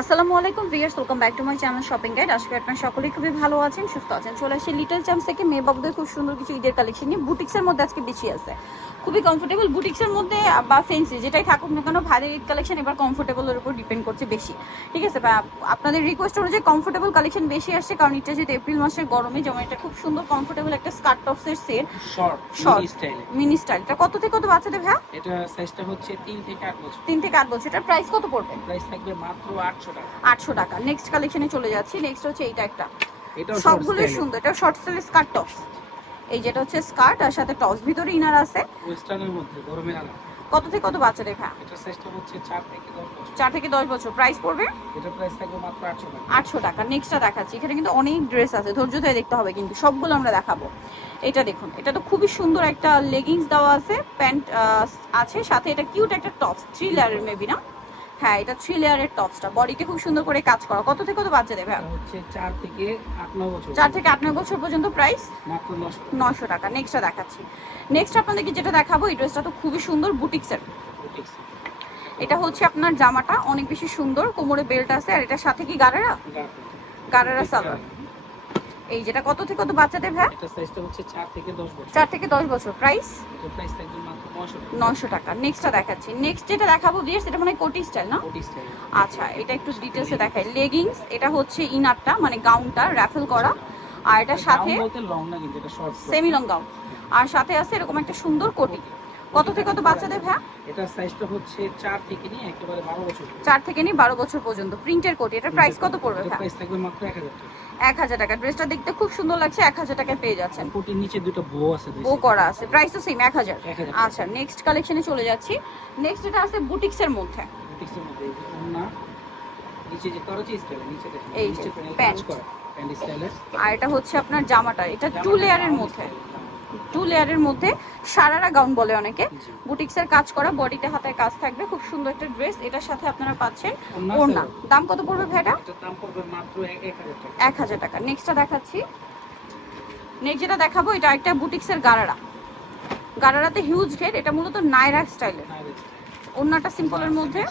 আসসালামু আলাইকুম viewers, welcome back to my channel shopping guide. আজকে আপনারা সকলেই খুবই ভালো আছেন, সুস্থ আছেন। চলে আসি লিটল চ্যাম্পস থেকে মেয়ে বাবুদের খুব সুন্দর কিছু ঈদের কালেকশন নিয়ে। বুটিক্সের মধ্যে আজকে বেশি আছে, খুবই কমফোর্টেবল বুটিক্সের মধ্যে বা ফেন্সি যেটাই থাকুক না কেন, ভাইদের ঈদ কালেকশন এবার কমফোর্টেবলের উপর ডিপেন্ড করছে বেশি। ঠিক আছে, বা আপনাদের রিকোয়েস্ট অনুযায়ী কমফোর্টেবল কালেকশন বেশি আসছে, কারণ এটা যেহেতু এপ্রিল মাসের গরমে, যেমন এটা খুব সুন্দর কমফোর্টেবল একটা স্কার্ট টপসের সেট, শর্ট মিনি স্টাইল। এটা কত থেকে কত বাচ্চাদের ভাই? এটা সাইজটা হচ্ছে 3 থেকে 8 বছর। 3 থেকে 8 বছর। এটার প্রাইস কত পড়বে? প্রাইস থাকবে মাত্র 800 টাকা। 800 টাকা। নেক্সট কালেকশনে চলে যাচ্ছি। নেক্সট হচ্ছে এইটা একটা, এটা সবগুলো সুন্দর। এটা শর্ট স্টাইল স্কার্ট টপস। এই যেটা হচ্ছে স্কার্ট আর সাথে টপস, ভিতরে ইনার আছে। ওয়েস্টার্নের মধ্যে গরমের আলো। কত থেকে কত বাচ্চাদের ভাই? এটা সাইজটা হচ্ছে 4 থেকে 10 বছর। 4 থেকে 10 বছর। প্রাইস পড়বে এটা প্রাইস থাকবে মাত্র 800 টাকা। 800 টাকা। নেক্সটটা দেখাচ্ছি। এখানে কিন্তু অনেক ড্রেস আছে, ধৈর্য ধরে দেখতে হবে, কিন্তু সবগুলো আমরা দেখাবো। এটা দেখুন, এটা তো খুবই সুন্দর একটা লেগিংস দেওয়া আছে, প্যান্ট আছে সাথে। এটা কিউট একটা টপস, 3 লেয়ারের মেবি না? হ্যাঁ, এটা 3 লেয়ারের টপসটা, বডিতে খুব সুন্দর করে কাজ করা। কত থেকে কত বাচ্চাদের ভাই? এটা হচ্ছে 4 থেকে 8-9 বছর। 4 থেকে 8-9 বছর পর্যন্ত। প্রাইস মাত্র 900 টাকা। নেক্সটটা দেখাচ্ছি। নেক্সট আপনাদেরকে যেটা দেখাবো, এই ড্রেসটা তো খুবই সুন্দর, বুটিক্সের। এটা হচ্ছে আপনার জামাটা অনেক বেশি সুন্দর, কোমরে বেল্ট আছে, আর এটার সাথে কি গারারা সালোয়ার। এই যেটা কত থেকে কত বাচ্চাদের ভাই? এটা সাইজটা হচ্ছে 4 থেকে 10 বছর। 4 থেকে 10 বছর। প্রাইস এটা প্রাইস থাকবে মাত্র 900 টাকা। নেক্সটটা দেখাচ্ছি। নেক্সট যেটা দেখাবো ভিউয়ার্স, এটা মানে কোটি স্টাইল না? কোটি স্টাইল। আচ্ছা, এটা একটু ডিটেইলসে দেখাই। লেগিংস, এটা হচ্ছে ইনারটা মানে গাউনটা র্যাফেল করা, আর এটার সাথে গাউন বলতে লং না, কিন্তু এটা শর্ট সেমি লং গাউন, আর সাথে আছে এরকম একটা সুন্দর কোটি। কত থেকে কত বাচ্চাদের ভাই? এটা সাইজটা হচ্ছে 4 থেকে নিয়ে একেবারে 12 বছর। 4 থেকে নিয়ে 12 বছর পর্যন্ত। প্রিন্টের কোটি। এটার প্রাইস কত পড়বে ভাই? প্রাইস থাকবে মাত্র 1000 টাকা। 1000 টাকা। ড্রেসটা দেখতে খুব সুন্দর লাগছে, 1000 টাকায় পেয়ে যাচ্ছেন। কোটির নিচে দুটো বো আছে, বো করা আছে। প্রাইস তো সেম 1000। 1000। আচ্ছা, নেক্সট কালেকশনে চলে যাচ্ছি। নেক্সট এটা আছে বুটিক্সের মধ্যে। বুটিক্সের মধ্যে ওন্না নিচে যে করা আছে স্টাইল, নিচে দেখুন এই নিচে যে প্যান্ট প্যান্ট, প্যান্ট স্টাইলের। আর এটা হচ্ছে আপনার জামাটা, এটা 2 লেয়ারের মধ্যে। 2 লেয়ারের মধ্যে সারারা গাউন বলে অনেকে। বুটিক্সের কাজ করা, বডিতে হাতের কাজ থাকবে, খুব সুন্দর একটা ড্রেস। এটার সাথে আপনারা পাচ্ছেন ওড়না। দাম কত পড়বে ভাইটা? এটার দাম পড়বে মাত্র 1000 টাকা। 1000 টাকা। নেক্সটটা দেখাচ্ছি। নেক্সট যেটা দেখাবো, এটা একটা বুটিক্সের গারারা। গারারাতে হিউজ ঘের, এটা মূলত নায়রা স্টাইলের। ওড়নাটা সিম্পলের মধ্যে,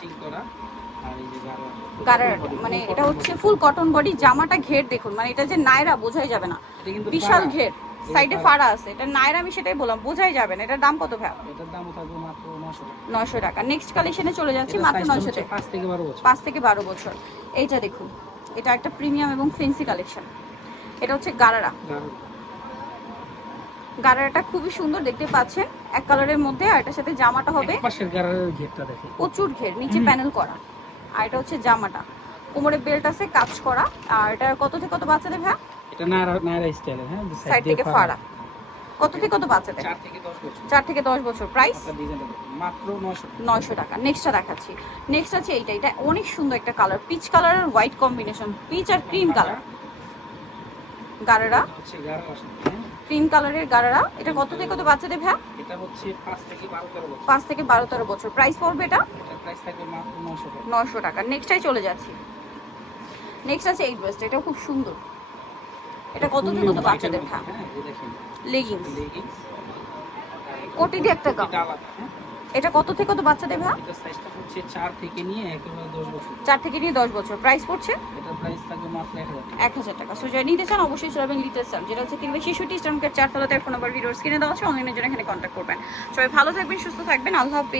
গারারা মানে এটা হচ্ছে ফুল কটন বডি। জামাটা ঘের দেখুন, মানে এটা যে নায়রা বোঝাই যাবে না, বিশাল ঘের। সাইডে ফাড়া আছে, এটা নায়রা, আমি সেটাই বললাম, বোঝাই যাবে না। এটার দাম কত ভাই? এটার দাম থাকবে মাত্র 900 টাকা। নেক্সট কালেকশনে চলে যাচ্ছি। মাত্র 900 টাকা। 5 থেকে 12 বছর। 5 থেকে 12 বছর। এইটা দেখুন, এটা একটা প্রিমিয়াম এবং ফেন্সি কালেকশন। এটা হচ্ছে গারারা। গারারাটা খুবই সুন্দর, দেখতে পাচ্ছেন, এক কালারের মধ্যে। আর এটার সাথে জামাটা হবে পাশের গারারের ঘেরটা দেখেন, প্রচুর ঘের, নিচে প্যানেল করা। আর এটা হচ্ছে জামাটা, কোমরে বেল্ট আছে, কাজ করা। আর এটা কত থেকে কত বাচ্চাদের ভাই? এটা নায়রা স্টাইলের। হ্যাঁ, সাইড থেকে ফাড়া। কত থেকে কত বাচ্চাদের? 4 থেকে 10 বছর। 4 থেকে 10 বছর। প্রাইস মাত্র 900 টাকা। নেক্সটটা দেখাচ্ছি। নেক্সট আছে এইটা, এটা অনেক সুন্দর একটা কালার, পিচ কালার আর হোয়াইট কম্বিনেশন, পিচ আর ক্রিম কালার। গারারা, হচ্ছে গারারা, ক্রিম কালারের গারারা। এটা কত থেকে কত বাচ্চাদের ভাই? এটা হচ্ছে 5 থেকে 12 বছর। 5 থেকে 12-13 বছর। প্রাইস পড়বে এটা এটার প্রাইস থাকবে মাত্র 900 টাকা। 900 টাকা। নেক্সটটাই চলে যাচ্ছি। নেক্সট আছে এই ড্রেসটা, এটা খুব সুন্দর। এটা কত থেকে কত বাচ্চাদের ভাই? হ্যাঁ, এই দেখেন লেগিংস, লেগিংস কোটি দিয়ে একটা গাউন। এটা আলাদা। হ্যাঁ, এটা কত থেকে কত বাচ্চাদের ভাই? এটা সাইজটা হচ্ছে 4 থেকে নিয়ে একেবারে 10 বছর। 4 থেকে নিয়ে 10 বছর। প্রাইস পড়ছে এটার প্রাইস থাকবে মাত্র 1000 টাকা। 1000 টাকা। সো যারা নিতে চান অবশ্যই চলবেন লিটল স্টার, যেটা হচ্ছে 366 ইস্টার্ন গেট 4 তলাতে। ফোন নাম্বার ভিডিওর স্ক্রিনে দেওয়া আছে, অনলাইনের জন্য এখানে কন্ট্যাক্ট করবেন। সবাই ভালো থাকবেন, সুস্থ থাকবেন। আল্লাহ হাফেজ।